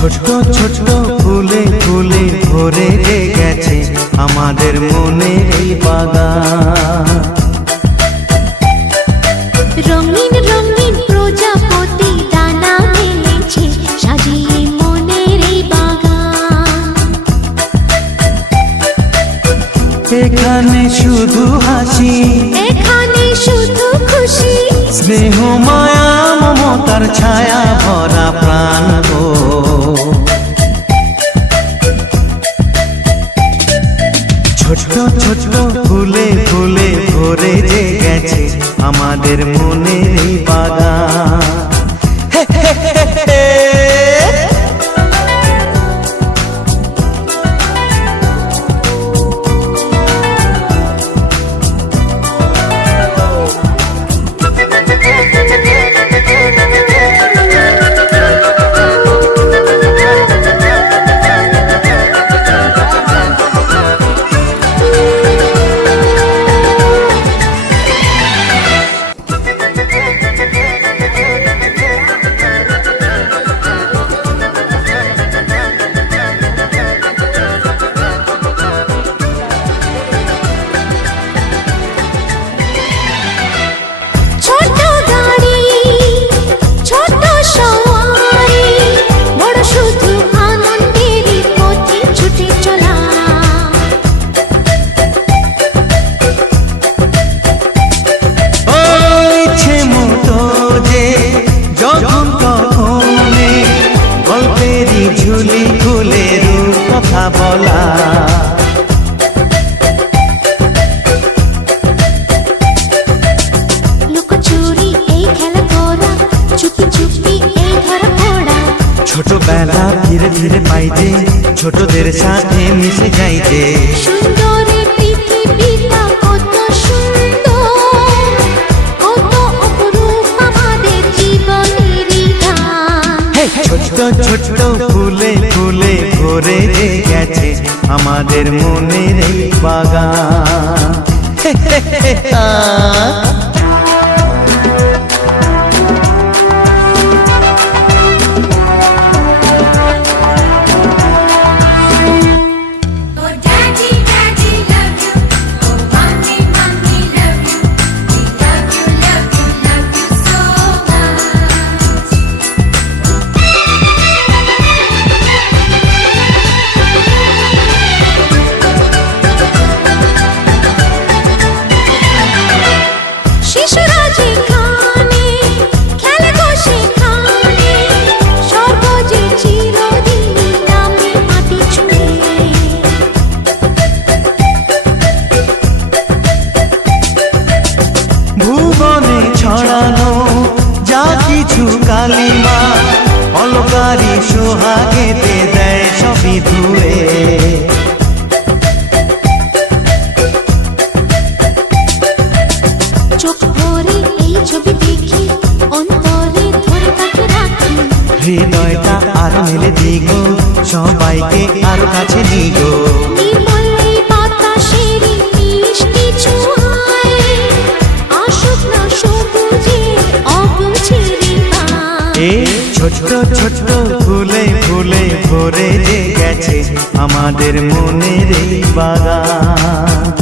ছোট ছোট ফুলে ফুলে ভরে গেছে আমাদের মনের এই বাগান। রঙিন রঙিন প্রজাপতি ডানা মেলেছে সাজিয়ে মনের এই বাগান। এখানে শুধু হাসি, এখানে শুধু খুশি, স্নেহ মায়া মমতার ছায়া ভরা প্রাণ গো। ছোট ছোট ফুলে ফুলে ভরে গেছে আমাদের মনের এই বাগান। ঝুলি খুলে রূপ কথা বলা, লুকোচুরি এই খেলা করা, চুপি চুপি এই ধরা পড়া। ছোটবেলা ধীরে ধীরে পাইতে ছোটদের সাথে মিশে যাইতে। সুন্দরের পৃথিবীটা কত সুন্দর, কত অপরূপ আমাদের জীবনেরই গান। ছোট ছোট ফুলে ফুলে ভরে গেছে আমাদের মনের এই বাগান। ভুবনে ছড়ানো যা কিছু কালিমা অলকারি সোহাগেতে দেয় সবই ধুয়ে। চোখ ভরে এই ছবি দেখি, অন্তরে ধরে তাকে রাখি। হৃদয়টা আর মেলে দিগো, সবাইকে আরো কাছে নিগো। ছোট ছোট ফুলে ফুলে ভরে গেছে আমাদের মনের এই বাগান।